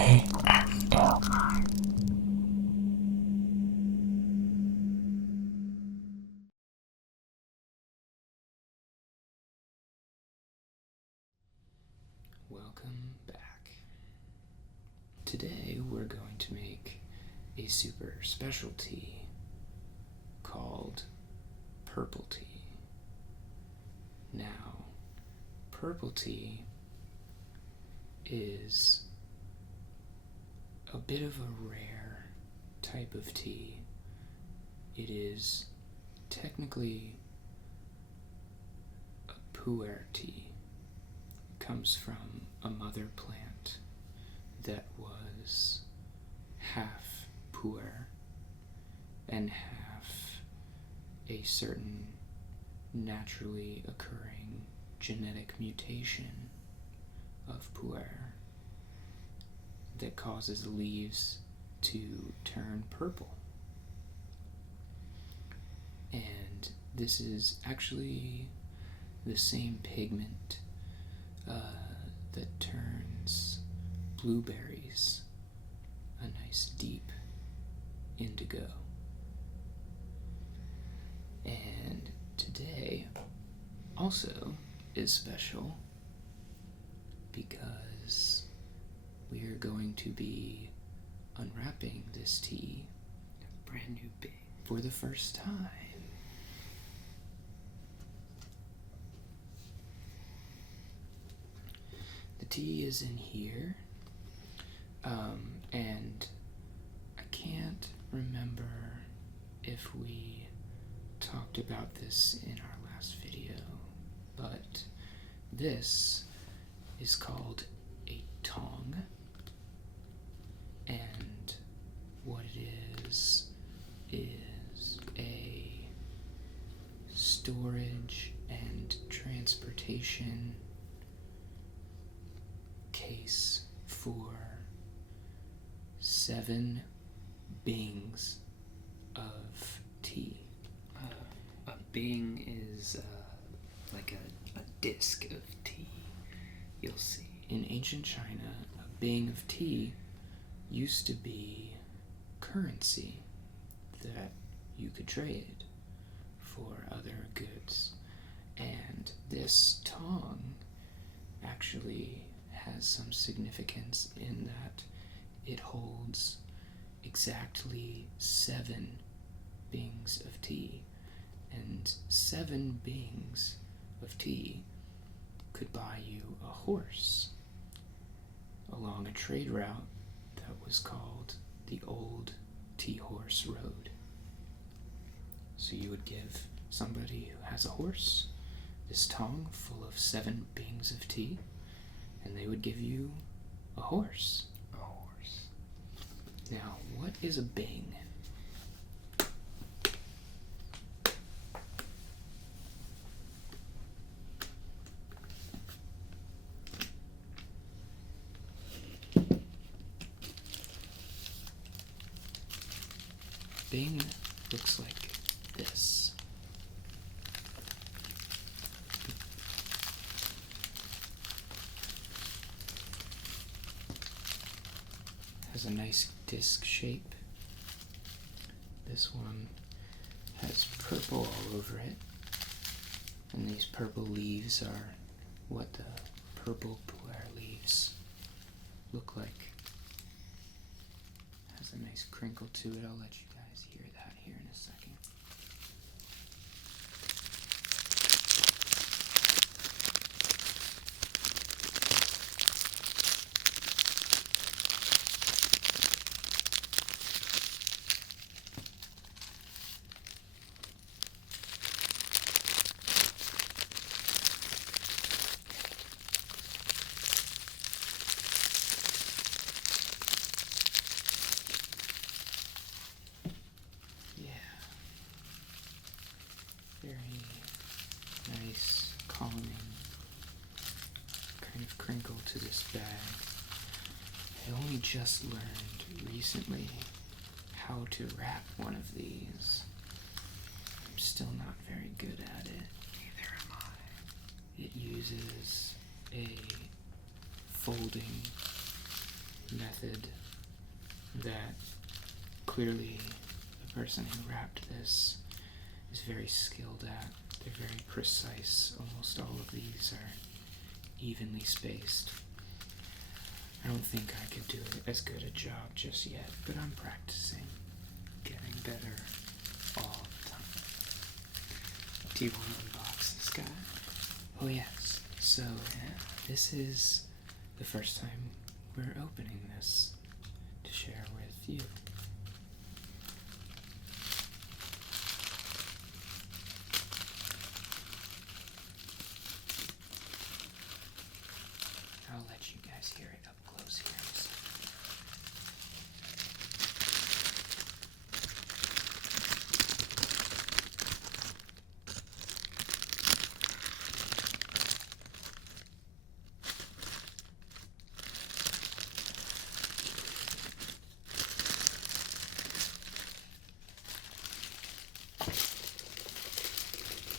ASMR. Welcome back. Today we're going to make a super special tea called purple tea. Now, purple tea is a bit of a rare type of tea. It is technically a puer tea. It comes from a mother plant that was half puer and half a certain naturally occurring genetic mutation of puer that causes the leaves to turn purple. And this is actually the same pigment that turns blueberries a nice deep indigo. And today also is special because we are going to be unwrapping this tea, a brand new bag, for the first time. The tea is in here, and I can't remember if we talked about this in our last video, but this is called a tong, and what it is a storage and transportation case for 7 bings of tea. A bing is like a disc of tea, you'll see. In ancient China, a bing of tea used to be currency that you could trade for other goods. And this tong actually has some significance in that it holds exactly 7 bings of tea. And 7 bings of tea could buy you a horse along a trade route that was called the Old Tea Horse Road. So you would give somebody who has a horse this tong full of 7 bings of tea, and they would give you a horse. A horse. Now, what is a bing? Bing looks like this. Has a nice disc shape. This one has purple all over it, and these purple leaves are what the purple puer leaves look like. Has a nice crinkle to it. I'll let you guys hear that here in a second. Very nice, calming kind of crinkle to this bag. I only just learned recently how to wrap one of these. I'm still not very good at it. Neither am I. It uses a folding method that clearly the person who wrapped this is very skilled at. They're very precise. Almost all of these are evenly spaced. I don't think I could do as good a job just yet, but I'm practicing, getting better all the time. Do you want to unbox this guy? Oh yes. So this is the first time we're opening this to share with you. I'll let you guys hear it up close here.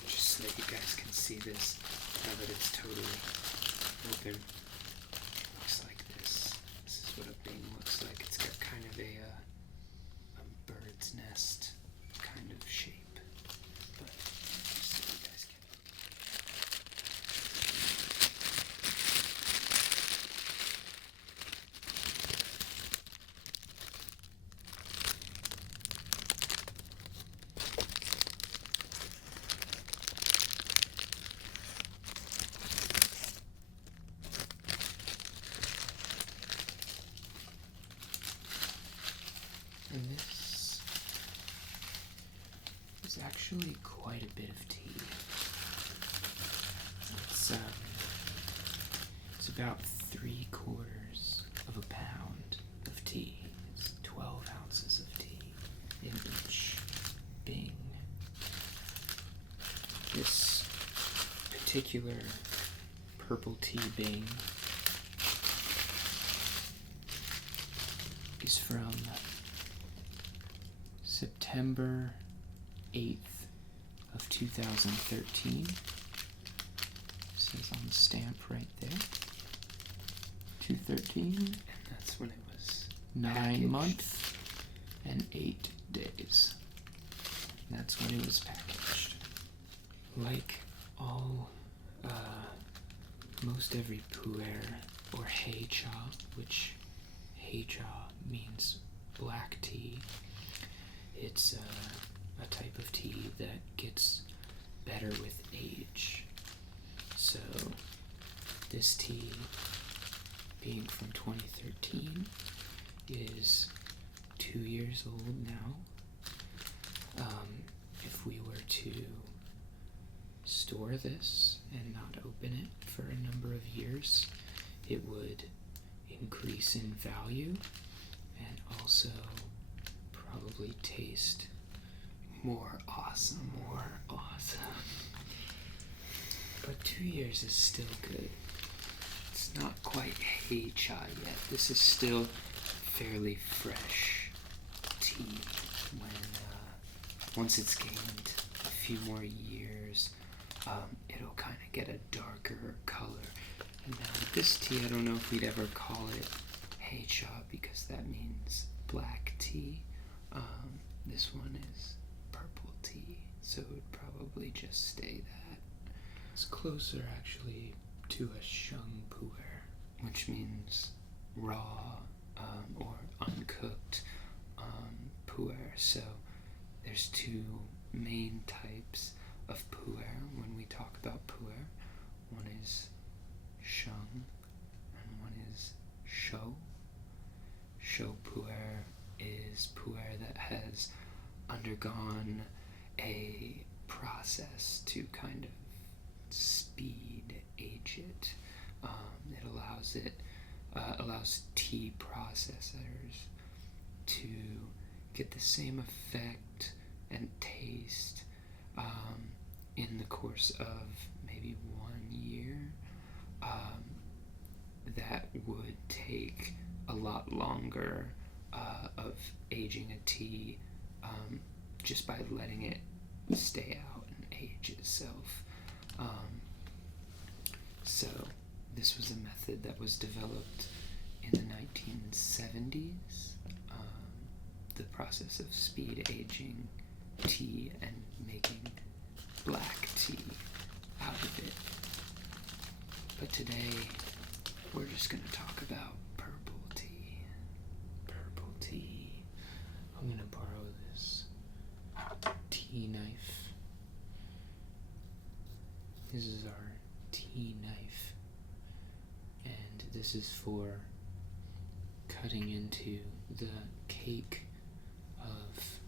Just so that you guys can see this, now that it's totally open. Looks like this. This is what a bing looks like. It's got kind of a bird's nest kind of shape. But just so you guys can. And this is actually quite a bit of tea. It's about 3/4 of a pound of tea. It's 12 ounces of tea in each bing. This particular purple tea bing is from September 8th of 2013. Says on the stamp right there. 213. And that's when it was 9 packaged. Months and 8 days. And that's when it was packaged. Like all, most every puer or hei cha, which hei cha means black tea. It's a type of tea that gets better with age. So this tea, being from 2013, is 2 years old now. If we were to store this and not open it for a number of years, it would increase in value and also probably taste more awesome. But 2 years is still good. It's not quite hei cha yet. This is still fairly fresh tea. When once it's gained a few more years, it'll kind of get a darker color. And now with this tea, I don't know if we'd ever call it hei cha because that means black tea. This one is purple tea, so it would probably just stay that. It's closer actually to a sheng puer, which means raw or uncooked puer. So there's two main types of puer when we talk about puer. One is sheng and one is shou. Shou puer is puer that has undergone a process to kind of speed age it. It allows tea processors to get the same effect and taste in the course of maybe 1 year. That would take a lot longer of aging a tea just by letting it stay out and age itself. So this was a method that was developed in in the 1970s, the process of speed aging tea and making black tea out of it. But today, we're just going to talk about purple tea. Purple tea. I'm going to borrow this tea knife. This is our tea knife. And this is for cutting into the cake of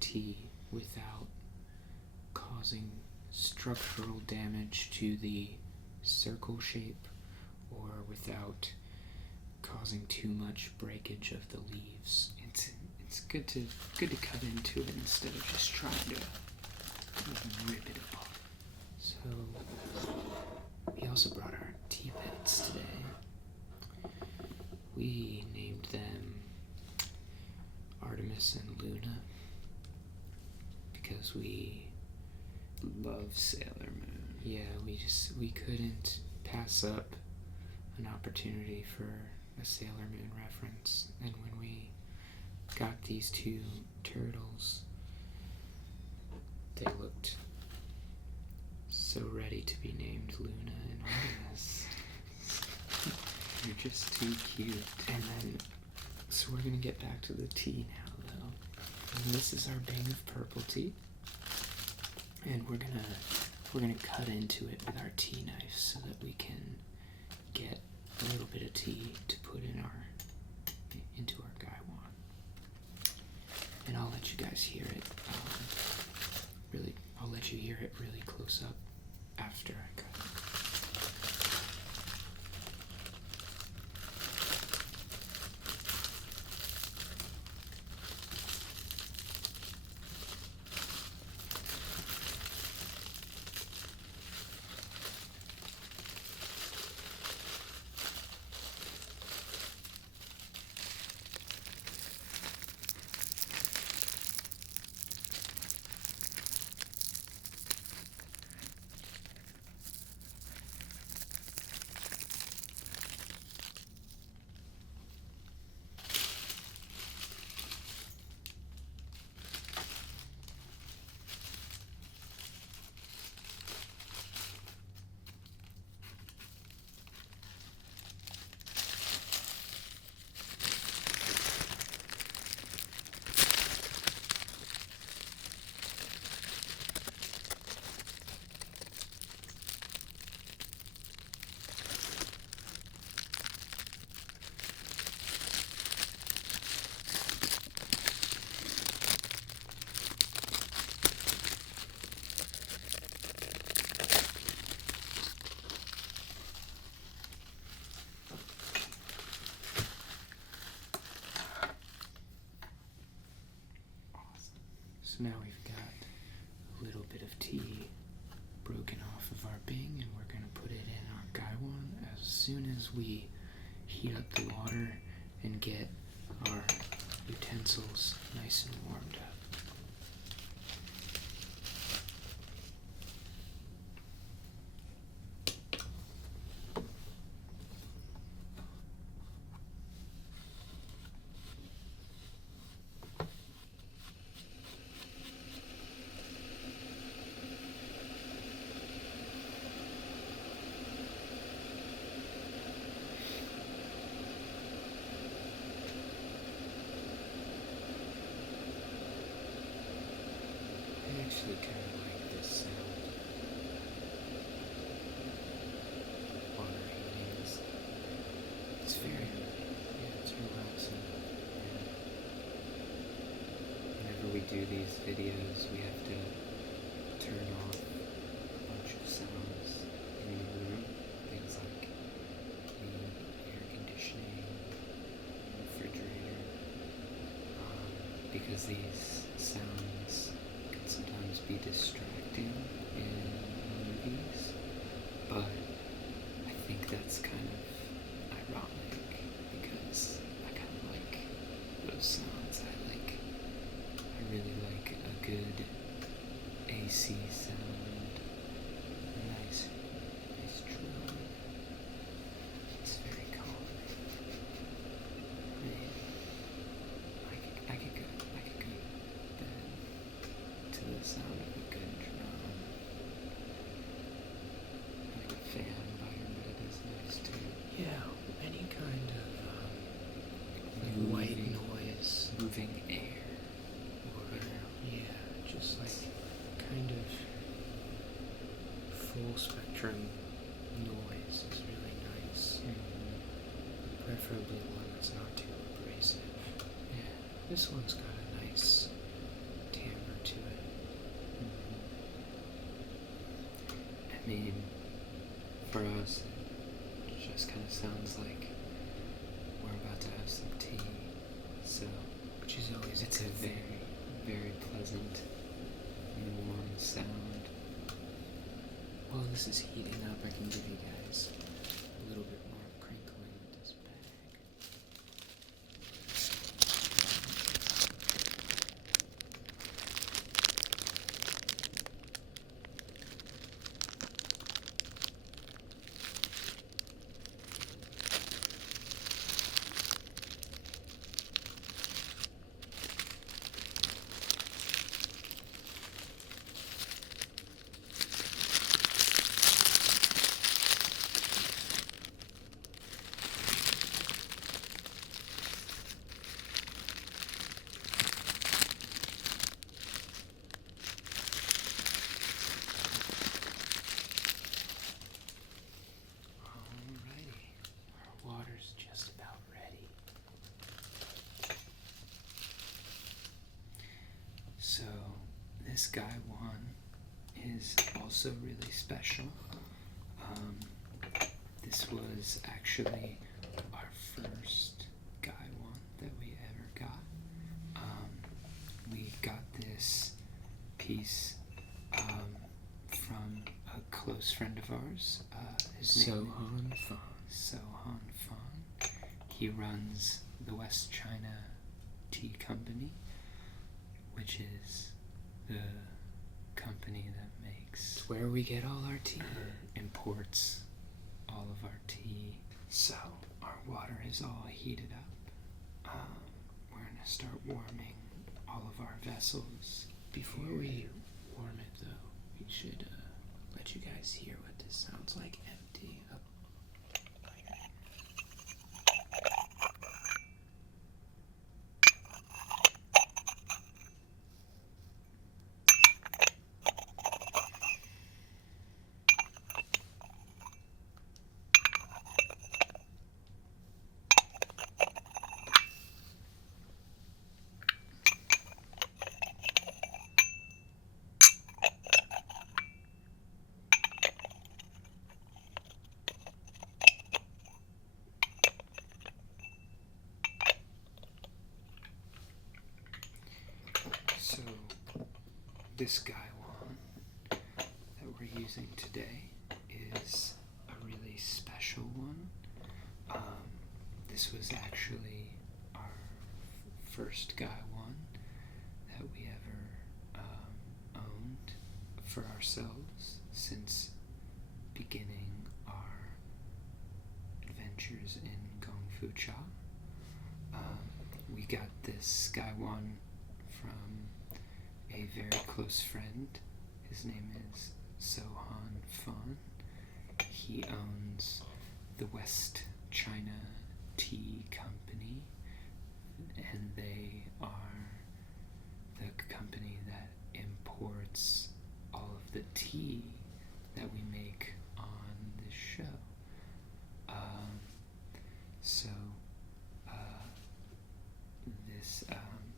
tea without causing structural damage to the circle shape or without causing too much breakage of the leaves. It's good to cut into it instead of just trying to rip it apart. So we also brought our tea pets today. We named them Artemis and Luna because we love Sailor Moon. Yeah, we couldn't pass up an opportunity for a Sailor Moon reference, and when we got these two turtles, they looked so ready to be named Luna and Artemis. You're just too cute. And then, so we're gonna get back to the tea now, though. And this is our bang of purple tea, and we're gonna cut into it with our tea knife so that we can get a little bit of tea to put into our gaiwan. And I'll let you guys hear it. I'll let you hear it really close up after I cut it. So now we've got a little bit of tea broken off of our bing, and we're going to put it in our gaiwan as soon as we heat up the water and get our utensils nice and warmed up. I actually kind of like this sound. Water heating is, it's very, it's relaxing. And whenever we do these videos, we have to turn off a bunch of sounds in the room. Things like the air conditioning, refrigerator, because these sounds can sometimes be distracting in movies, but I think that's kind of ironic because I kind of like those sounds. I really like a good AC sound, a nice drum. It's very calming. preferably one that's not too abrasive. Yeah, this one's got a nice timbre to it. I mean, for us, it just kind of sounds like we're about to have some tea. So, Which is always it's a very, very pleasant, warm sound. While this is heating up, I can give you guys a little bit more crinkling with this bag. Just about ready. So this gaiwan is also really special. This was actually our first gaiwan that we ever got. We got this piece from a close friend of ours. His name Fan. Sohan Fan. He runs the West China Tea Company, which is the company that makes... It's where we get all our tea. Imports all of our tea. So, our water is all heated up. We're going to start warming all of our vessels. Before we warm it, though, we should let you guys hear what this sounds like empty. So, this gaiwan that we're using today is a really special one. This was actually our first gaiwan that we ever owned for ourselves since beginning our adventures in Gongfu Cha. We got this gaiwan from a very close friend. His name is Sohan Fan. He owns the West China Tea Company, and they are the company that imports all of the tea that we make on this show.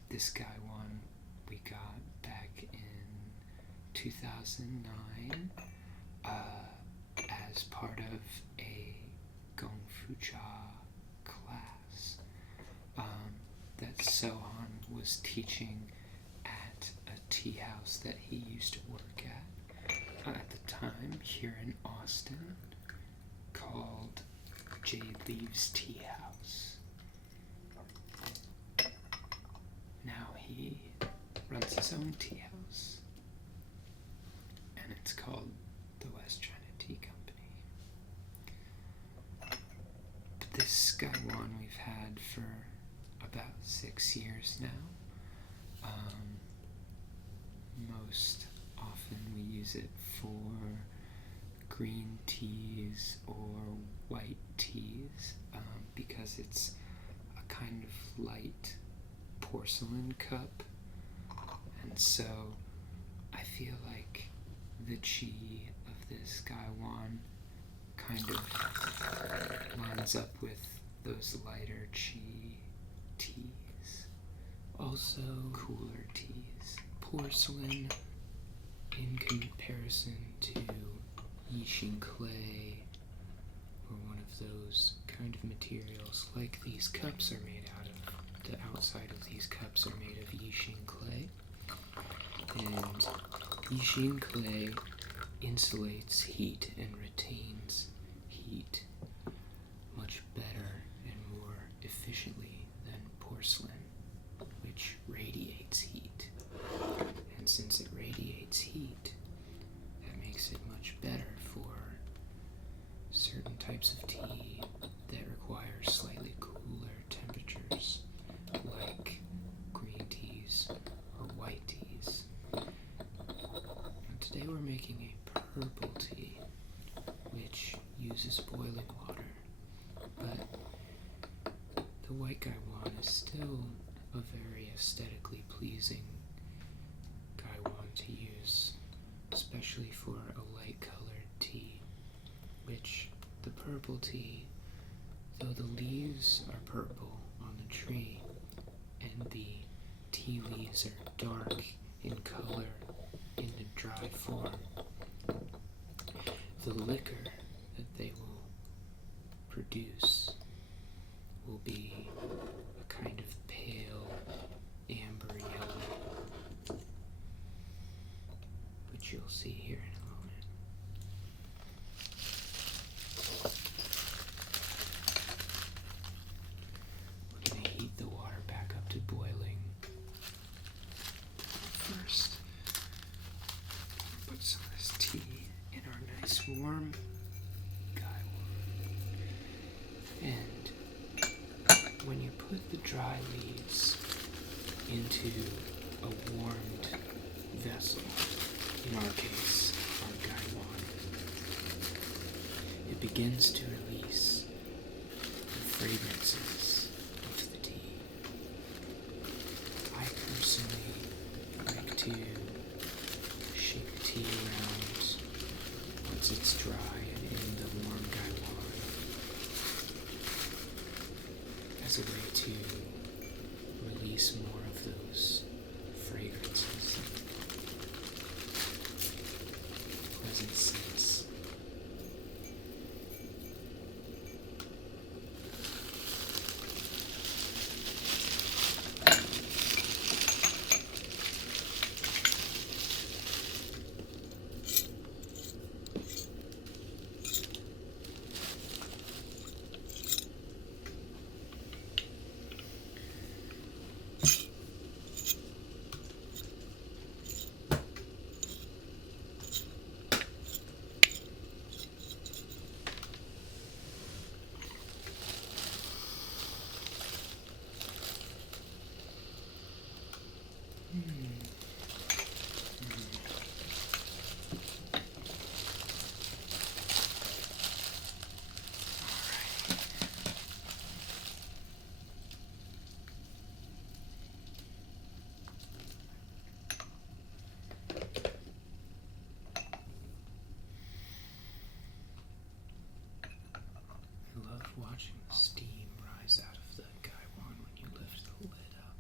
This gaiwan we got back in 2009 as part of a Gongfu Cha class that Sohan was teaching at a tea house that he used to work at the time here in Austin, called Jade Leaves Tea House. Now he runs his own tea house, and it's called the West China Tea Company. But this gaiwan we've had for about 6 years now. Most often we use it for green teas or white teas because it's a kind of light porcelain cup, and so I feel like the chi of this gaiwan kind of lines up with those lighter teas. Also, Cooler teas. porcelain in comparison to yixing clay, or one of those kind of materials like these cups are made out of. The outside of these cups are made of yixing clay, and yixing clay insulates heat and retains heat much better and more efficiently than porcelain, which radiates heat. And since it radiates heat, that makes it much better for certain types of tea that require slightly cooler temperatures, like green teas or white teas. And today we're making a purple tea, which uses boiling water, but the white gaiwan is still a very aesthetically pleasing gaiwan to use, especially for a light-colored tea, which the purple tea, though the leaves are purple on the tree and the tea leaves are dark in color in the dry form, the liquor that they will produce will be a kind of pale amber yellow, which you'll see here in a moment. We're going to heat the water back up to boiling. First, put some of this tea in our nice warm gaiwan. And when you put the dry leaves into a warmed vessel, in our case, our gaiwan, it begins to release the fragrances of the tea. I personally like to shake the tea around once it's dry and in the warm gaiwan as a way to release more of those fragrances and pleasant scents. Watching the steam rise out of the gaiwan when you lift the lid up.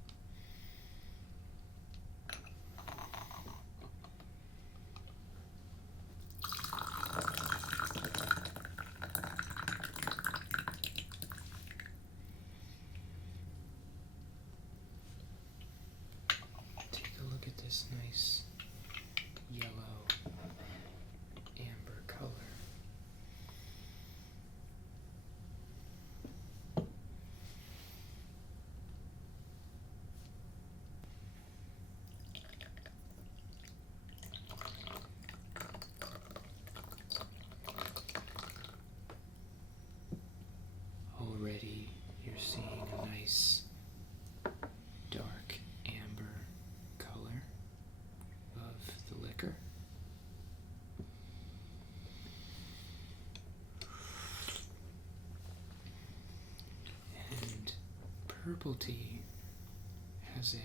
Take a look at this nice yellow amber color. Already you're seeing a nice dark amber color of the liquor. And purple tea has a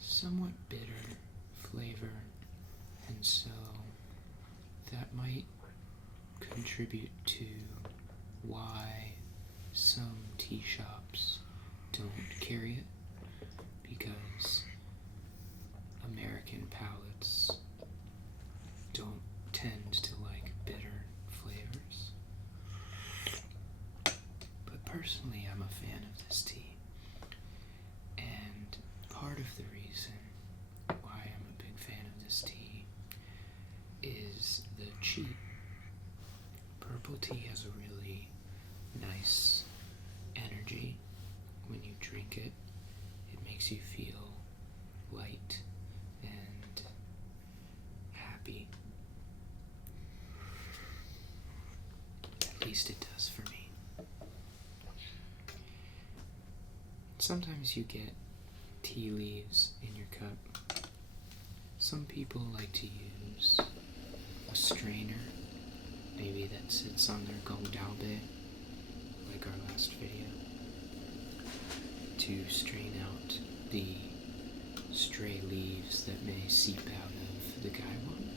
somewhat bitter flavor, and so that might contribute to why some tea shops don't carry it because American palates don't tend to like bitter flavors. But personally, I'm a fan of this tea. And part of the reason why I'm a big fan of this tea is the cheap. Purple tea has a really nice energy when you drink it. It makes you feel light and happy. At least it does for me. Sometimes you get tea leaves in your cup. Some people like to use a strainer, maybe that sits on their gongfu, like our last video, to strain out the stray leaves that may seep out of the gaiwan.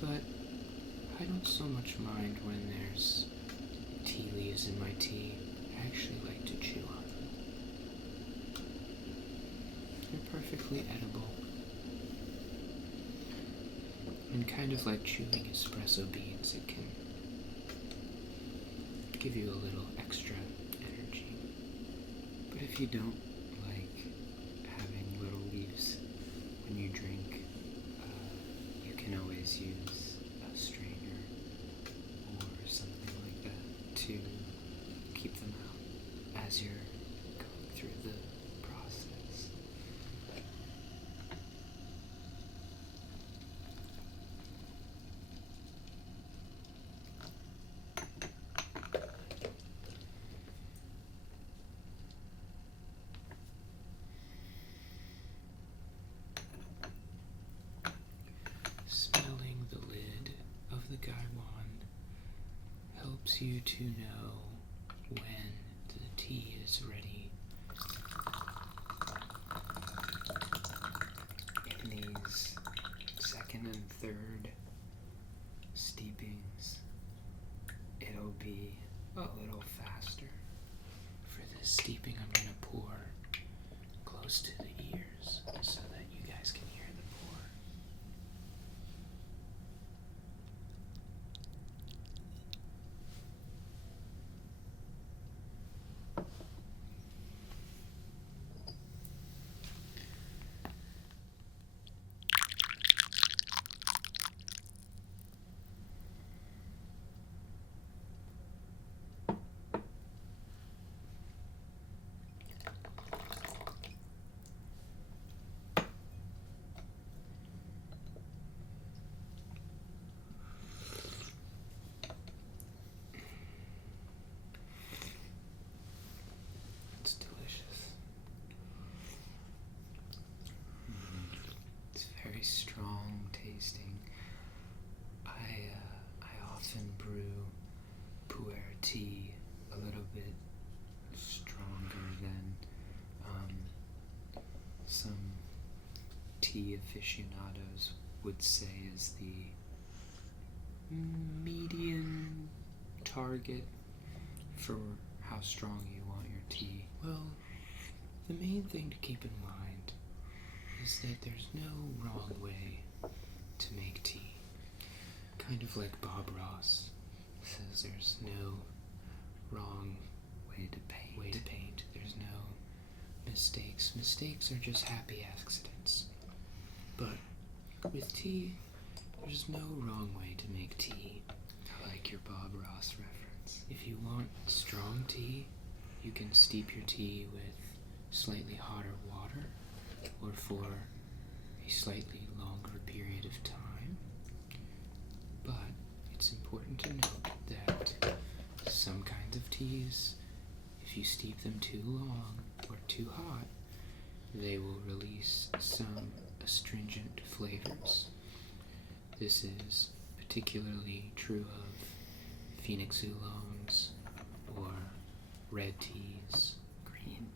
But I don't so much mind when there's tea leaves in my tea. I actually like to chew on them. They're perfectly edible. And kind of like chewing espresso beans, it can give you a little extra energy. But if you don't like having little leaves when you drink, you can always use a strainer or something like that to keep them out as you're going through the process. Smelling the lid of the gaiwan helps you to know when the tea is ready. In these second and third steepings, it'll be a little faster. For this steeping, I'm going to pour close to the ears so that you guys can hear the pour. It's delicious. It's very strong tasting. I often brew puer tea a little bit stronger than some tea aficionados would say is the median target for how strong you want your tea. Well, the main thing to keep in mind is that there's no wrong way to make tea. Kind of like Bob Ross says there's no wrong way to paint. There's no mistakes. Mistakes are just happy accidents. But with tea, there's no wrong way to make tea. I like your Bob Ross reference. If you want strong tea, you can steep your tea with slightly hotter water or for a slightly longer period of time. But it's important to note that some kinds of teas, if you steep them too long or too hot, they will release some astringent flavors. This is particularly true of Phoenix oolongs or red teas. Green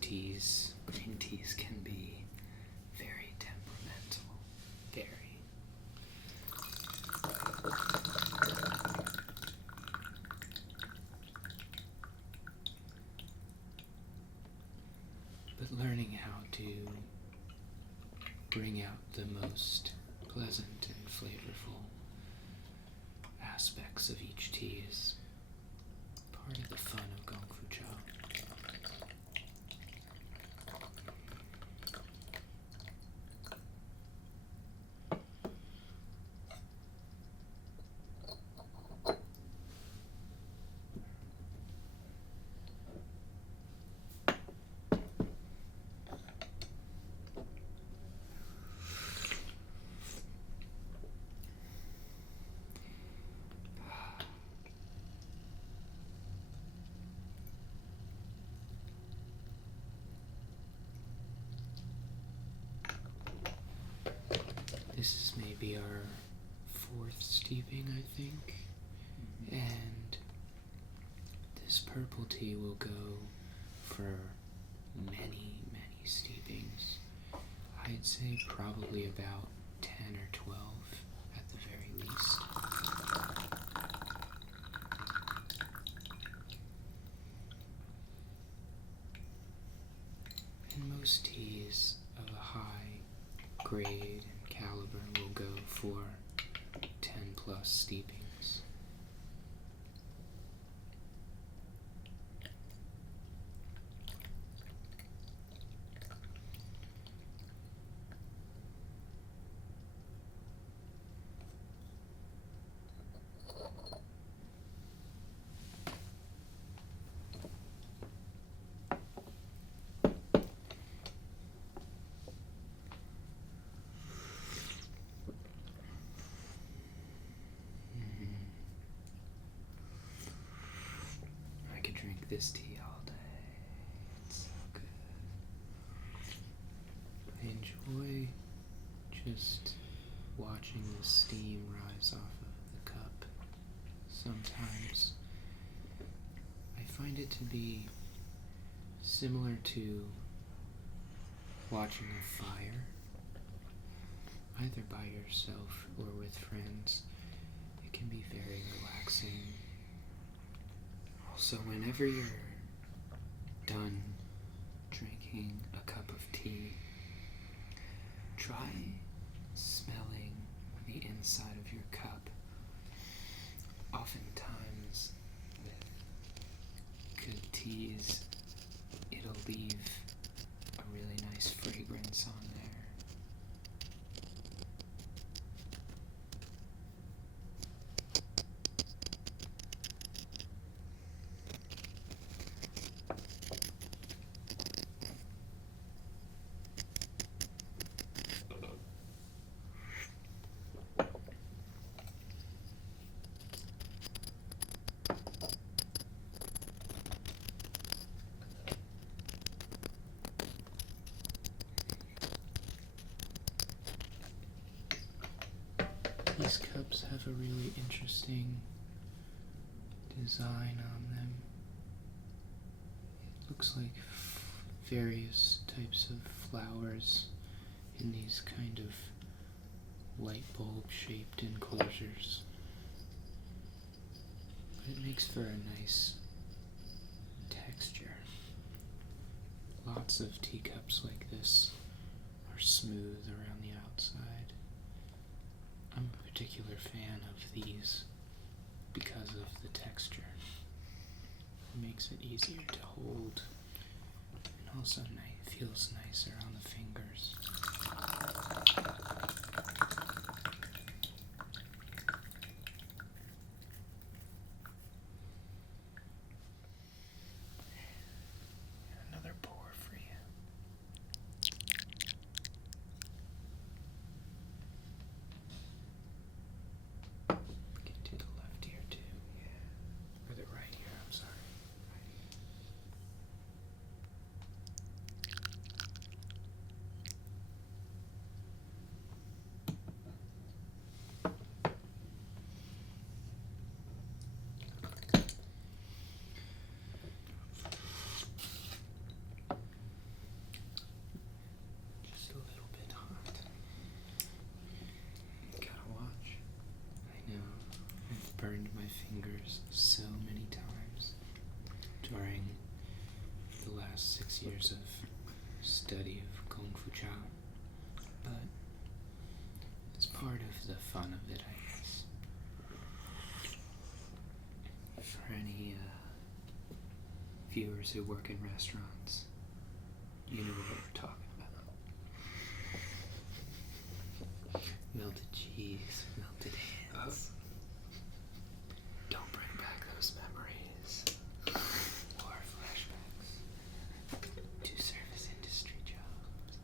teas. Green teas can be very temperamental. Very. learning how to bring out the most pleasant and flavorful aspects of each tea is part of the fun of Gongfu Cha. This is maybe our 4th steeping, I think. And this purple tea will go for many, many steepings. I'd say probably about 10 or 12 at the very least. And most teas of a high grade and caliber will go for 10 plus steepings. I could drink this tea all day. It's so good. I enjoy just watching the steam rise off of the cup. Sometimes I find it to be similar to watching a fire, either by yourself or with friends. It can be very relaxing. Also, whenever you're done drinking a cup of tea, try smelling the inside of your cup. Oftentimes, with good teas, it'll leave a really nice fragrance on there. These cups have a really interesting design on them. It looks like various types of flowers in these kind of light bulb shaped enclosures. But it makes for a nice texture. Lots of teacups like this are smooth around the outside. I'm a particular fan of these because of the texture. It makes it easier to hold and also feels nicer on the fingers. Another pour for you. Get to the left here too. Yeah. Or the right here, I'm sorry. Just a little bit hot. Gotta watch. I know. I've burned my fingers so many times during the last 6 years of study of Gongfu Cha, but it's part of the fun of it, I guess. For any viewers who work in restaurants, you know what we're talking about. Melted cheese, melted hands. Don't bring back those memories or flashbacks to service industry jobs.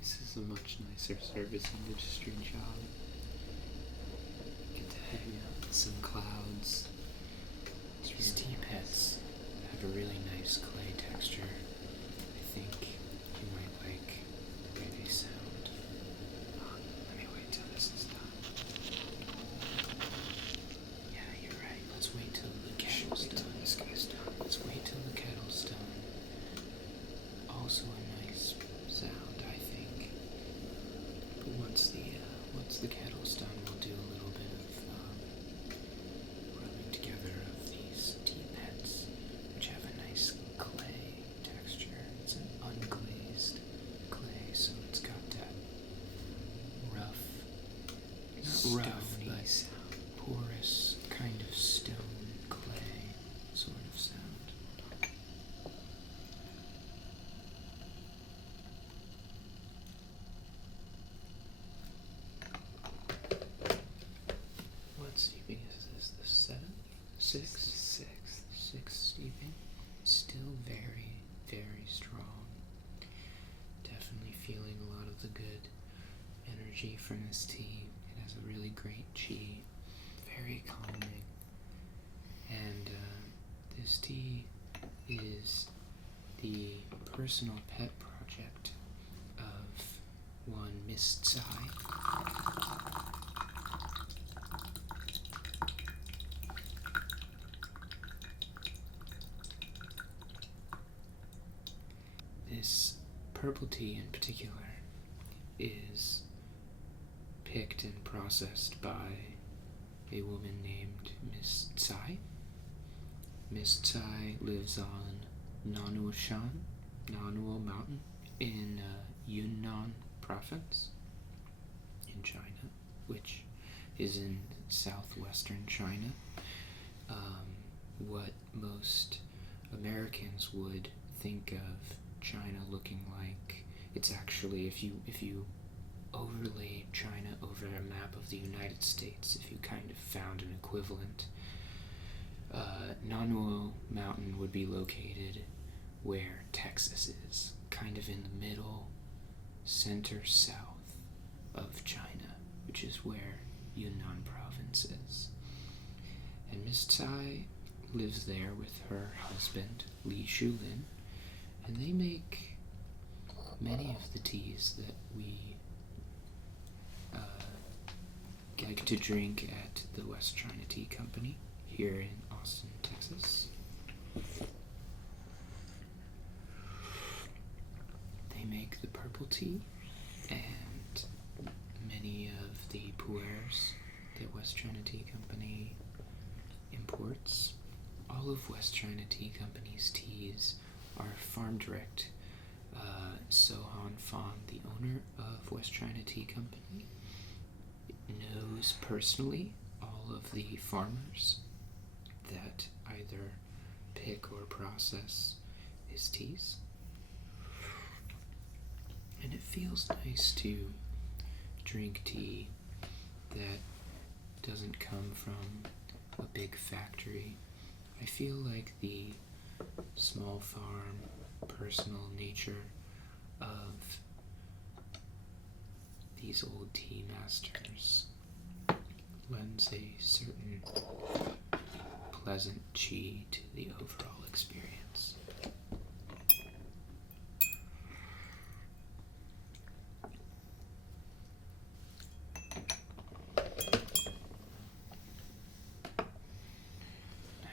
This is a much nicer service industry job. Get to hang out in some clouds. These tea pets have a really nice clay texture. I think you might like the way they sound. Let me wait till this is done. Yeah, you're right. Let's wait till the kettle's done. This guy's done. Let's wait till the kettle's done. Also a nice sound, I think. But once the kettle's done, we'll do a little bit of rubbing together of these tea pets, which have a nice clay texture. It's an unglazed clay, so it's got that rough, not rough, but porous kind of stone clay sort of sound. What steeping is this? The seventh? Sixth? Sixth steeping. Still very, very strong. Definitely feeling a lot of the good energy from this tea. It has a really great chi. Very calming. And this tea is the personal pet project of one Miss Tsai. This purple tea in particular is picked and processed by a woman named Miss Tsai. Miss Tsai lives on Nanuo Mountain in Yunnan province in China, which is in southwestern China. What most Americans would think of China looking like, it's actually, if you overlay China over a map of the United States, if you kind of found an equivalent, Nanuo Mountain would be located where Texas is, kind of in the middle, center south of China, which is where Yunnan province is. And Miss Tsai lives there with her husband, Li Shulin, and they make many of the teas that we like to drink at the West China Tea Company here in Austin, Texas. They make the purple tea and many of the puers that West China Tea Company imports. All of West China Tea Company's teas are farm direct. So Han Fan, the owner of West China Tea Company, knows personally all of the farmers that either pick or process his teas. And it feels nice to drink tea that doesn't come from a big factory. I feel like the small farm, personal nature of these old tea masters lends a certain pleasant chi to the overall experience.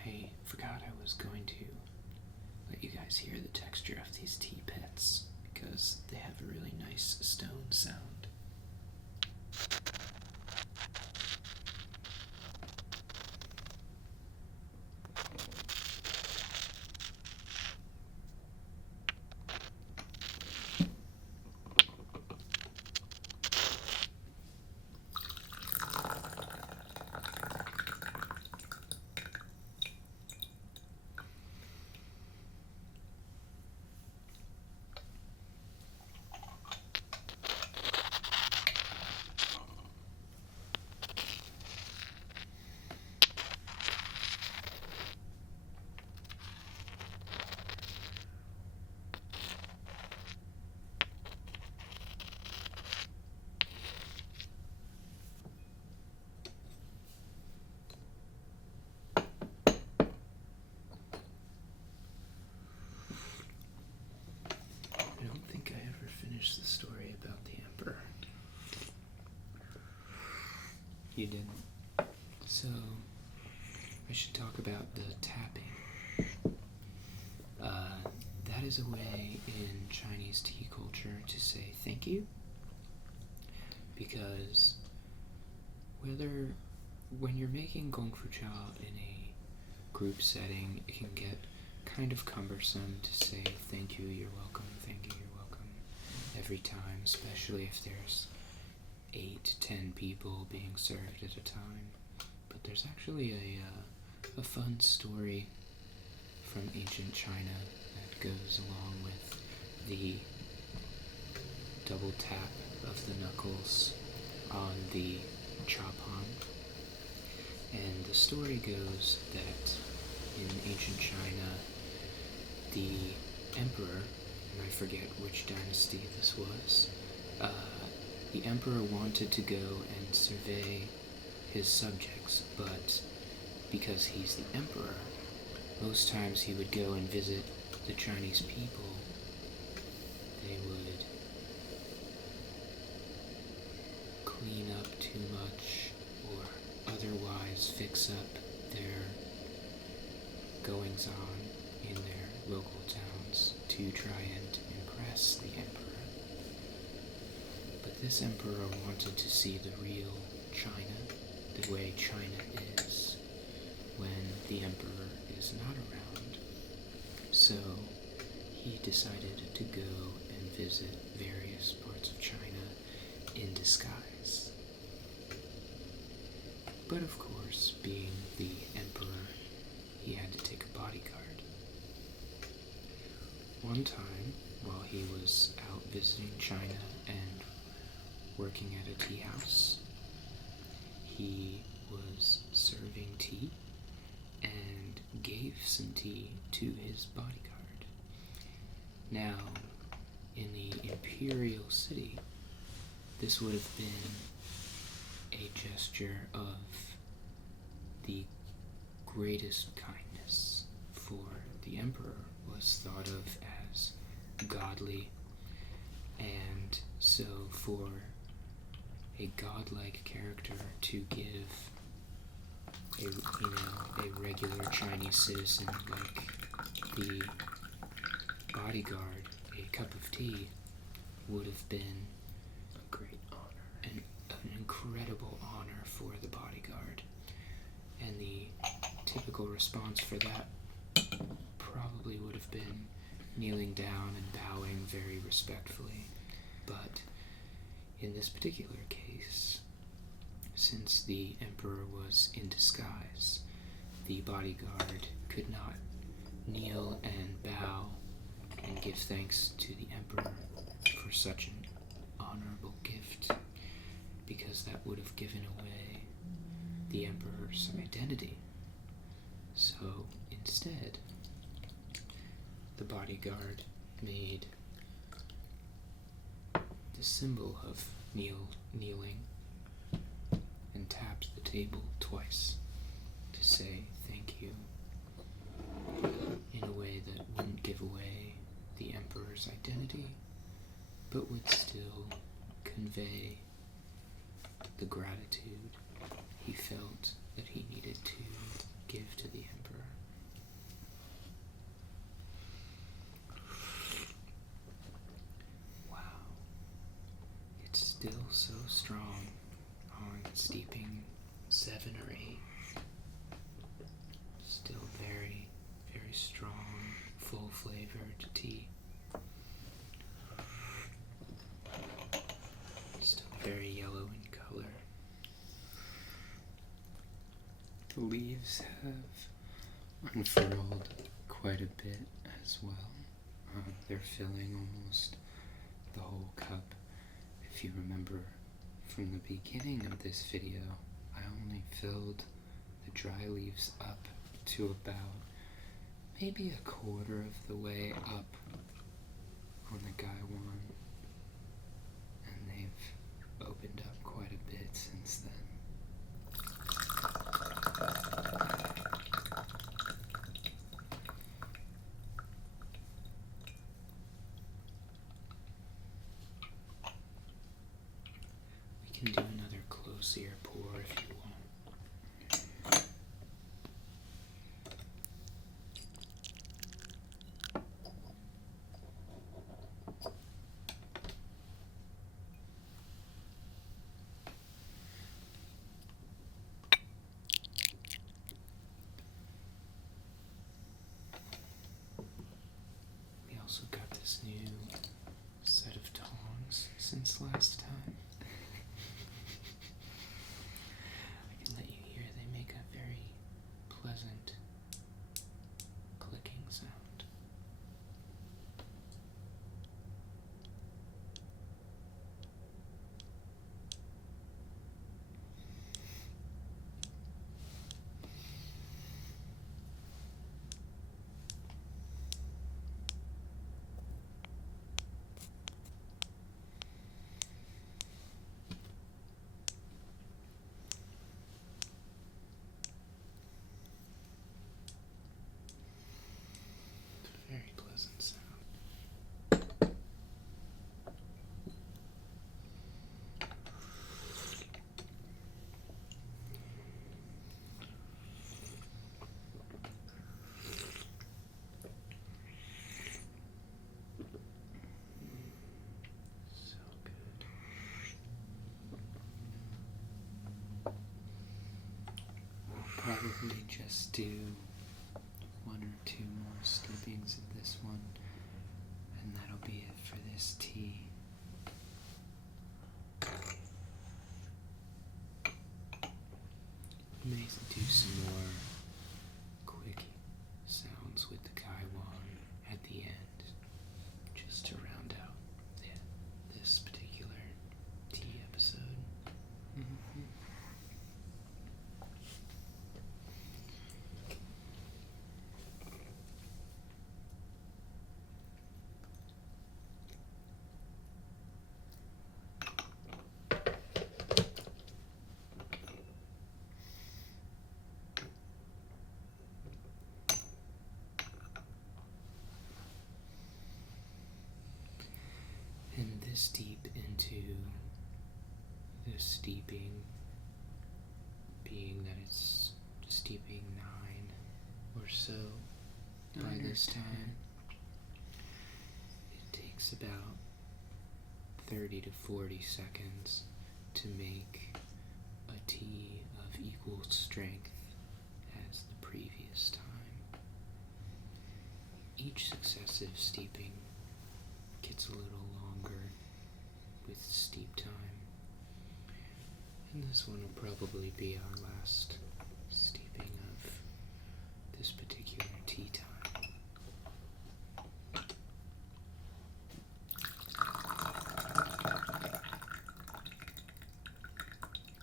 I forgot I was going to let you guys hear the texture of these tea pets because they have a really nice stone sound. You didn't. So, I should talk about the tapping. That is a way in Chinese tea culture to say thank you. Because when you're making Gongfu Cha in a group setting, it can get kind of cumbersome to say thank you, you're welcome, thank you, you're welcome every time, especially if there's 8 to 10 people being served at a time. But there's actually a fun story from ancient China that goes along with the double tap of the knuckles on the cha pan. And the story goes that in ancient China, the emperor, and I forget which dynasty this was, the emperor wanted to go and survey his subjects, but because he's the emperor, most times he would go and visit the Chinese people. They would clean up too much or otherwise fix up their goings-on in their local towns to try and impress the emperor. But this emperor wanted to see the real China, the way China is when the emperor is not around. So he decided to go and visit various parts of China in disguise. But of course, being the emperor, he had to take a bodyguard. One time, while he was out visiting China and working at a tea house, he was serving tea and gave some tea to his bodyguard. Now, in the imperial city, this would have been a gesture of the greatest kindness, for the emperor was thought of as godly, and so for a godlike character to give a regular Chinese citizen like the bodyguard a cup of tea would have been a great honor, an incredible honor for the bodyguard. And the typical response for that probably would have been kneeling down and bowing very respectfully. But in this particular case, since the emperor was in disguise, the bodyguard could not kneel and bow and give thanks to the emperor for such an honorable gift, because that would have given away the emperor's identity. So instead, the bodyguard made the symbol of kneeling and tapped the table twice to say thank you in a way that wouldn't give away the emperor's identity, but would still convey the gratitude he felt that he needed to give to the emperor. Wow. It's still so strong on steeping 7 or 8. Still very, very strong, full-flavored tea. Still very yellow in color. The leaves have unfurled quite a bit as well. They're filling almost the whole cup. If you remember from the beginning of this video, I only filled the dry leaves up to about maybe a quarter of the way up on the gaiwan, and they've opened up quite a bit since then. We can do another close ear pour if you pleasant clicking sound. Very pleasant sound. So good. We'll probably just do one or two more steepings of this one, and that'll be it for this tea. We may do some more quick sounds with the gaiwan at the end, just to round out this particular tea episode. And this deep into the steeping, being that it's steeping 9 or so by this time, it takes about 30 to 40 seconds to make a tea of equal strength as the previous time. Each successive steeping gets a little longer with steep time, and this one will probably be our last steeping of this particular tea time.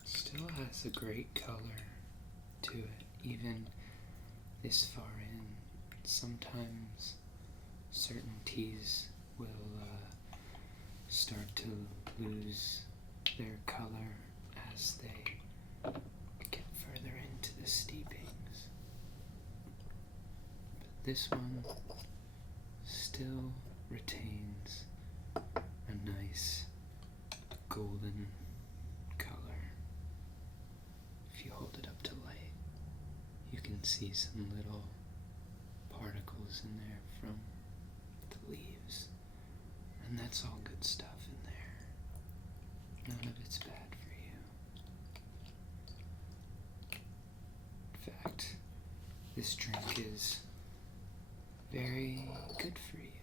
Still has a great color to it, even this far in. Sometimes certain teas will start to lose their color as they get further into the steepings. But this one still retains a nice golden color. If you hold it up to light, you can see some little particles in there from the leaves. And that's all good stuff in there. None of it's bad for you. In fact, this drink is very good for you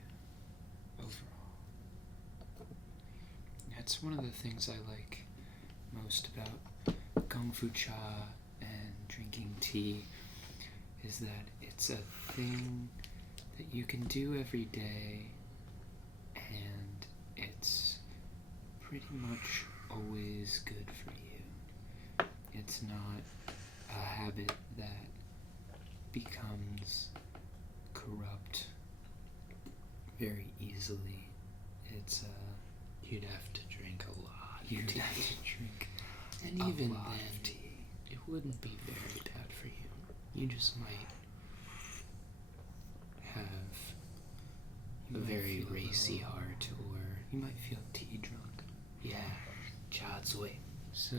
overall. That's one of the things I like most about Gongfu Cha and drinking tea, is that it's a thing that you can do every day, and it's pretty much always good for you. It's not a habit that becomes corrupt very easily. It's you'd have to drink a lot of tea. Have to drink and even then, tea. It wouldn't be very bad for you. You just might have a very racy heart, or you might feel tea drunk. Yeah, cha zui. So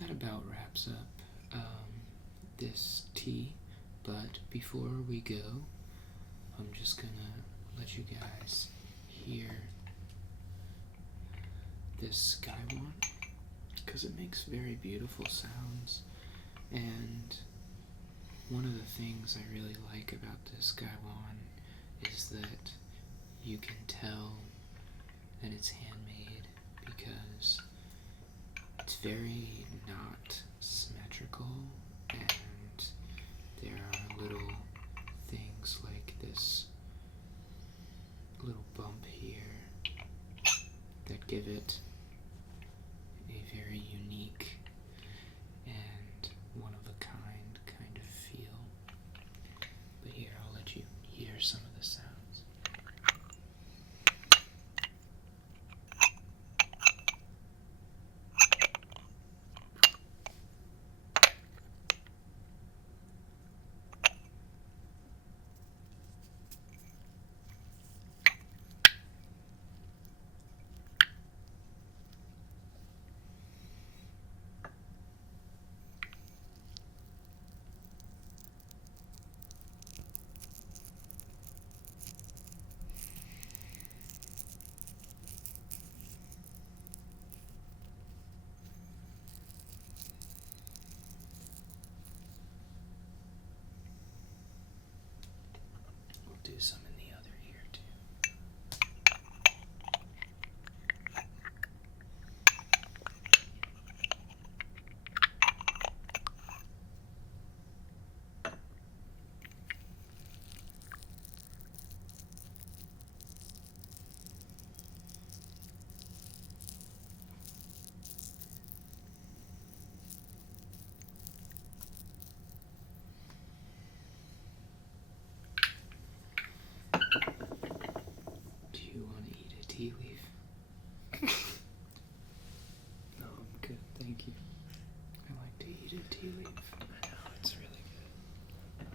that about wraps up this tea. But before we go, I'm just gonna let you guys hear this gaiwan, because it makes very beautiful sounds. And one of the things I really like about this gaiwan is that you can tell that it's handmade, because it's very not symmetrical, and it a very unique and one-of-a-kind kind of feel. But here, I'll let you hear some of the sounds. Do some in the other ear too. Do you want to eat a tea leaf? No, I'm good, thank you. I like to eat a tea leaf. I know, it's really good.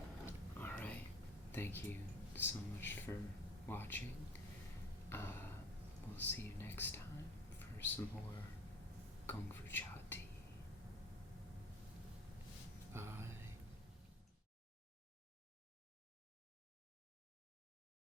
Alright, thank you so much for watching. We'll see you next time for some more Gongfu Cha.